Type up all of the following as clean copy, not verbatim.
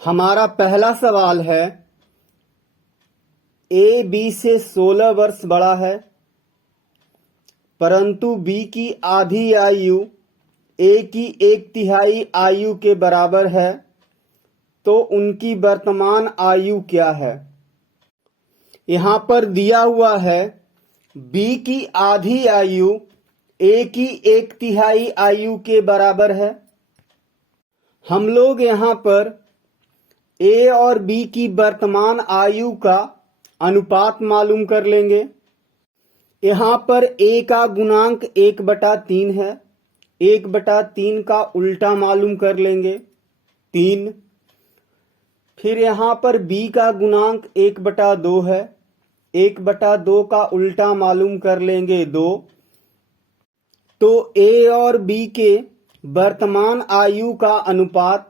हमारा पहला सवाल है, ए बी से 16 वर्ष बड़ा है, परंतु बी की आधी आयु ए की 1/3 आयु के बराबर है, तो उनकी वर्तमान आयु क्या है। यहाँ पर दिया हुआ है बी की आधी आयु ए की 1/3 आयु के बराबर है। हम लोग यहाँ पर ए और बी की वर्तमान आयु का अनुपात मालूम कर लेंगे। यहाँ पर ए का गुणांक 1/3 है, 1/3 का उल्टा मालूम कर लेंगे 3। फिर यहाँ पर बी का गुणांक 1/2 है, 1/2 का उल्टा मालूम कर लेंगे 2। तो ए और बी के वर्तमान आयु का अनुपात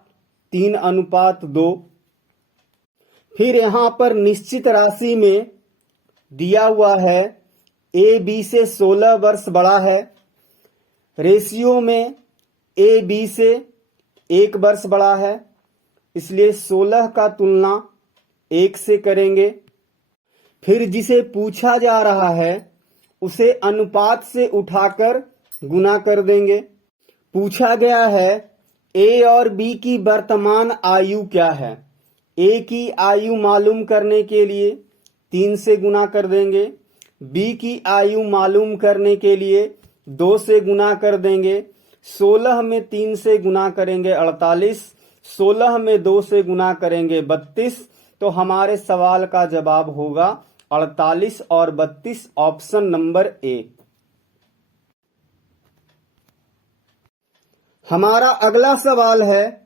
3:2। फिर यहाँ पर निश्चित राशि में दिया हुआ है ए बी से 16 वर्ष बड़ा है, रेशियो में ए बी से 1 वर्ष बड़ा है, इसलिए 16 का तुलना 1 से करेंगे। फिर जिसे पूछा जा रहा है उसे अनुपात से उठाकर गुना कर देंगे। पूछा गया है ए और बी की वर्तमान आयु क्या है। ए की आयु मालूम करने के लिए 3 से गुना कर देंगे, बी की आयु मालूम करने के लिए 2 से गुना कर देंगे। 16 में 3 से गुना करेंगे 48, 16 में 2 से गुना करेंगे 32। तो हमारे सवाल का जवाब होगा 48 और 32, ऑप्शन नंबर ए। हमारा अगला सवाल है,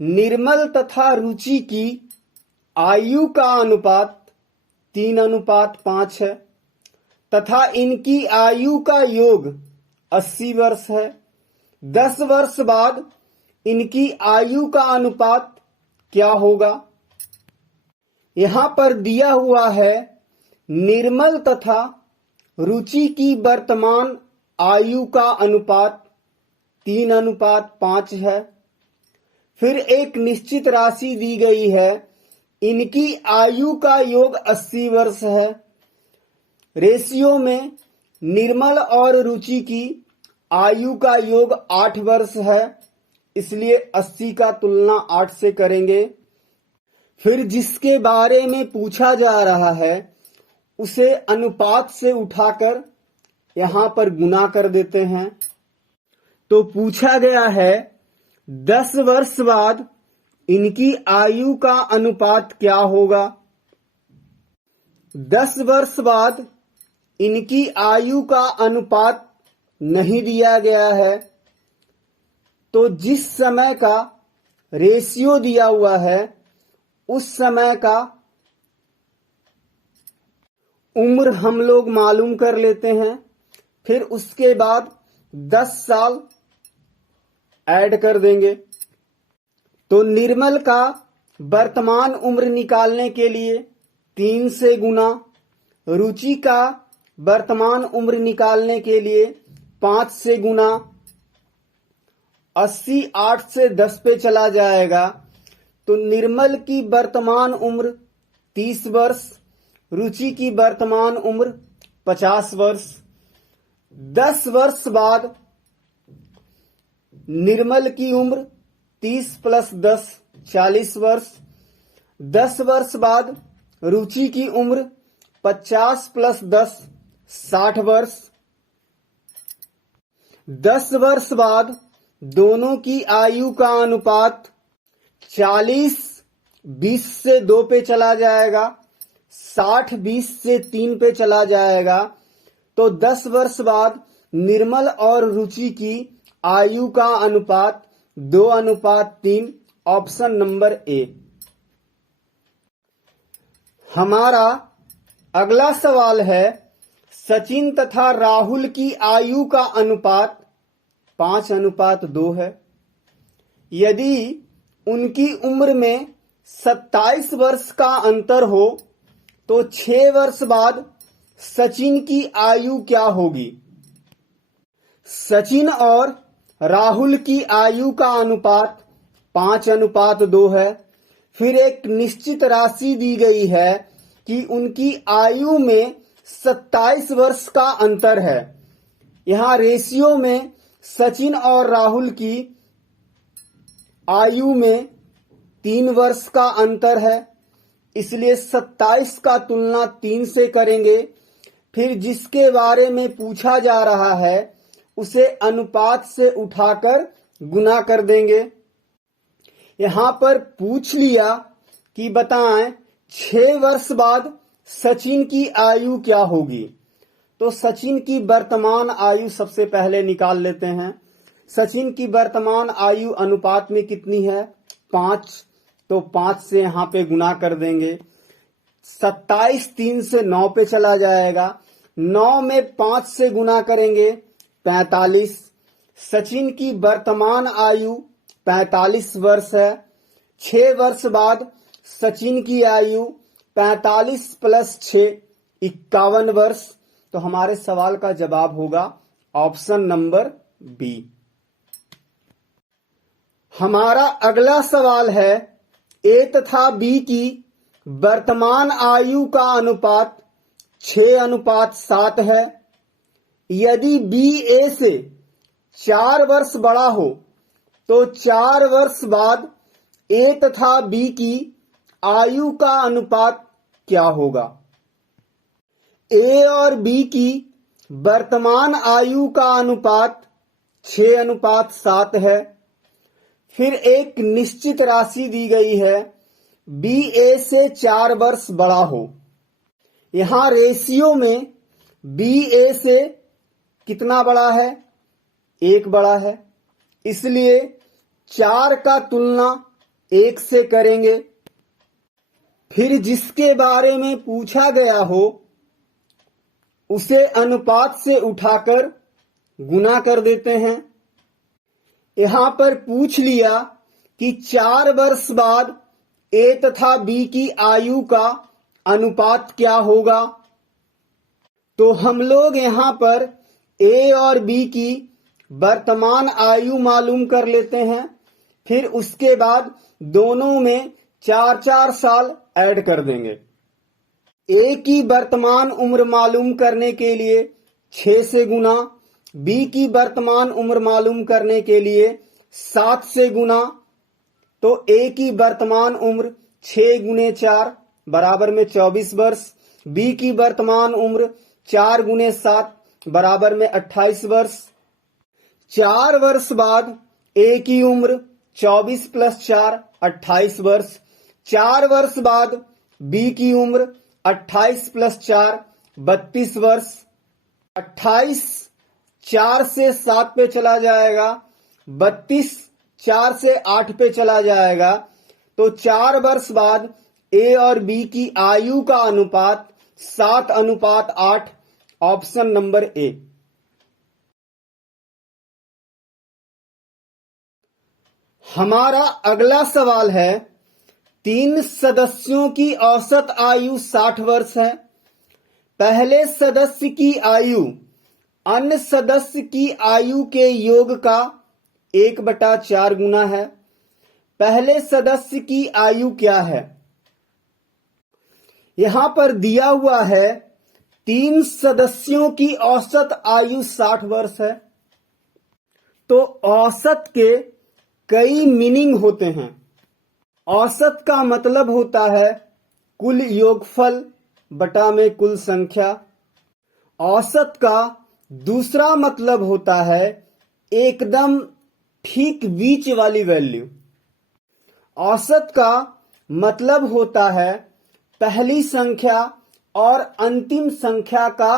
निर्मल तथा रुचि की आयु का अनुपात 3:5 है तथा इनकी आयु का योग 80 वर्ष है। 10 वर्ष बाद इनकी आयु का अनुपात क्या होगा। यहाँ पर दिया हुआ है निर्मल तथा रुचि की वर्तमान आयु का अनुपात 3:5 है। फिर एक निश्चित राशि दी गई है, इनकी आयु का योग 80 वर्ष है। रेशियो में निर्मल और रुचि की आयु का योग 8 वर्ष है, इसलिए 80 का तुलना 8 से करेंगे। फिर जिसके बारे में पूछा जा रहा है उसे अनुपात से उठाकर यहाँ पर गुना कर देते हैं। तो पूछा गया है 10 वर्ष बाद इनकी आयु का अनुपात क्या होगा। 10 वर्ष बाद इनकी आयु का अनुपात नहीं दिया गया है, तो जिस समय का रेशियो दिया हुआ है उस समय का उम्र हम लोग मालूम कर लेते हैं। फिर उसके बाद 10 साल ऐड कर देंगे। तो निर्मल का वर्तमान उम्र निकालने के लिए 3 से गुना, रुचि का वर्तमान उम्र निकालने के लिए 5 से गुना। 80 8 से 10 पे चला जाएगा, तो निर्मल की वर्तमान उम्र 30 वर्ष, रुचि की वर्तमान उम्र 50 वर्ष। 10 वर्ष बाद निर्मल की उम्र 30 + 10 40 वर्ष। 10 वर्ष बाद रुचि की उम्र 50 + 10 60 वर्ष। 10 वर्ष बाद दोनों की आयु का अनुपात 40 20 से 2 पे चला जाएगा, 60 20 से 3 पे चला जाएगा। तो 10 वर्ष बाद निर्मल और रुचि की आयु का अनुपात 2:3, ऑप्शन नंबर ए। हमारा अगला सवाल है, सचिन तथा राहुल की आयु का अनुपात 5:2 है। यदि उनकी उम्र में 27 वर्ष का अंतर हो तो 6 वर्ष बाद सचिन की आयु क्या होगी? सचिन और राहुल की आयु का अनुपात 5:2 है। फिर एक निश्चित राशि दी गई है कि उनकी आयु में 27 वर्ष का अंतर है। यहाँ रेशियो में सचिन और राहुल की आयु में 3 वर्ष का अंतर है, इसलिए 27 का तुलना 3 से करेंगे। फिर जिसके बारे में पूछा जा रहा है उसे अनुपात से उठाकर गुना कर देंगे। यहां पर पूछ लिया कि बताएं 6 वर्ष बाद सचिन की आयु क्या होगी। तो सचिन की वर्तमान आयु सबसे पहले निकाल लेते हैं। सचिन की वर्तमान आयु अनुपात में कितनी है? 5। तो 5 से यहां पे गुना कर देंगे। 27 3 से 9 पे चला जाएगा। 9 में 5 से गुना करेंगे 45। सचिन की वर्तमान आयु 45 वर्ष है। 6 वर्ष बाद सचिन की आयु 45 + 6 51 वर्ष। तो हमारे सवाल का जवाब होगा ऑप्शन नंबर बी। हमारा अगला सवाल है ए तथा बी की वर्तमान आयु का अनुपात 6:7 है। यदि बी ए से 4 वर्ष बड़ा हो तो 4 वर्ष बाद ए तथा बी की आयु का अनुपात क्या होगा? ए और बी की वर्तमान आयु का अनुपात 6:7 है। फिर एक निश्चित राशि दी गई है बी ए से 4 वर्ष बड़ा हो। यहां रेशियो में बी ए से कितना बड़ा है? 1 बड़ा है, इसलिए 4 का तुलना 1 से करेंगे। फिर जिसके बारे में पूछा गया हो उसे अनुपात से उठाकर गुना कर देते हैं। यहां पर पूछ लिया कि 4 वर्ष बाद ए तथा बी की आयु का अनुपात क्या होगा। तो हम लोग यहां पर ए और बी की वर्तमान आयु मालूम कर लेते हैं। फिर उसके बाद दोनों में 4-4 साल ऐड कर देंगे। ए की वर्तमान उम्र मालूम करने के लिए 6 से गुना, बी की वर्तमान उम्र मालूम करने के लिए 7 से गुना। तो ए की वर्तमान उम्र 6 × 4 बराबर में 24 वर्ष, बी की वर्तमान उम्र 4 × 7 बराबर में 28 वर्ष। 4 वर्ष बाद ए की उम्र 24 + 4 28 वर्ष। 4 वर्ष बाद बी की उम्र 28 + 4 32 वर्ष। 28 4 से 7 पे चला जाएगा, 32 4 से 8 पे चला जाएगा। तो 4 वर्ष बाद ए और बी की आयु का अनुपात 7:8, ऑप्शन नंबर ए। हमारा अगला सवाल है 3 सदस्यों की औसत आयु 60 वर्ष है। पहले सदस्य की आयु अन्य सदस्य की आयु के योग का 1/4 गुना है। पहले सदस्य की आयु क्या है? यहां पर दिया हुआ है 3 सदस्यों की औसत आयु 60 वर्ष है। तो औसत के कई मीनिंग होते हैं। औसत का मतलब होता है कुल योगफल बटा में कुल संख्या। औसत का दूसरा मतलब होता है एकदम ठीक बीच वाली वैल्यू। औसत का मतलब होता है पहली संख्या और अंतिम संख्या का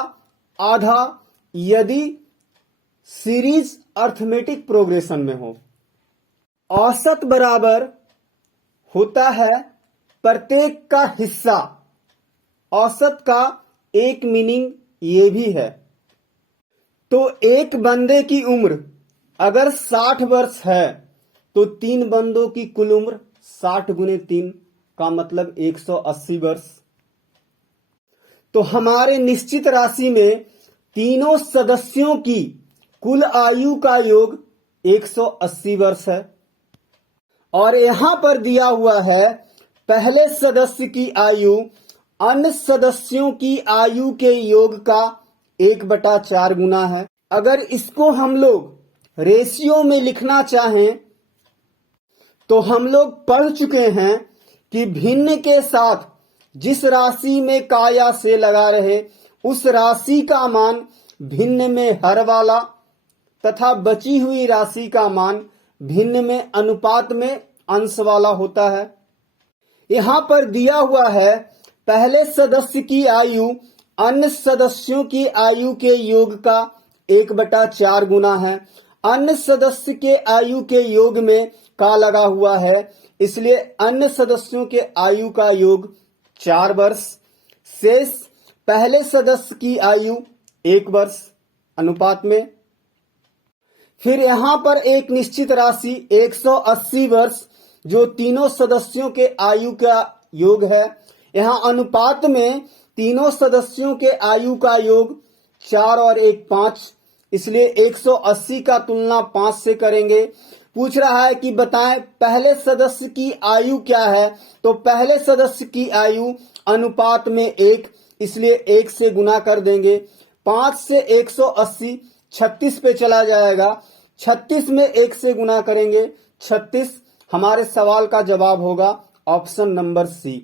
आधा, यदि सीरीज अर्थमेटिक प्रोग्रेशन में हो। औसत बराबर होता है प्रत्येक का हिस्सा। औसत का एक मीनिंग ये भी है। तो एक बंदे की उम्र अगर 60 वर्ष है तो 3 बंदों की कुल उम्र 60 गुने 3 का मतलब 180 वर्ष। तो हमारे निश्चित राशि में तीनों सदस्यों की कुल आयु का योग 180 वर्ष है। और यहां पर दिया हुआ है पहले सदस्य की आयु अन्य सदस्यों की आयु के योग का 1/4 गुना है। अगर इसको हम लोग रेशियो में लिखना चाहें तो हम लोग पढ़ चुके हैं कि भिन्न के साथ जिस राशि में का या से लगा रहे उस राशि का मान भिन्न में हर वाला तथा बची हुई राशि का मान भिन्न में अनुपात में अंश वाला होता है। यहां पर दिया हुआ है पहले सदस्य की आयु अन्य सदस्यों की आयु के योग का 1/4 गुना है। अन्य सदस्य के आयु के योग में का लगा हुआ है, इसलिए अन्य सदस्यों के आयु का योग 4 वर्ष। शेष पहले सदस्य की आयु 1 वर्ष अनुपात में। फिर यहां पर एक निश्चित राशि 180 वर्ष जो तीनों सदस्यों के आयु का योग है। यहां अनुपात में तीनों सदस्यों के आयु का योग 4 और 1 5, इसलिए 180 का तुलना 5 से करेंगे। पूछ रहा है कि बताएं पहले सदस्य की आयु क्या है, तो पहले सदस्य की आयु अनुपात में 1, इसलिए 1 से गुना कर देंगे। 5 से 180 36 पे चला जाएगा। 36 में 1 से गुना करेंगे 36। हमारे सवाल का जवाब होगा ऑप्शन नंबर सी।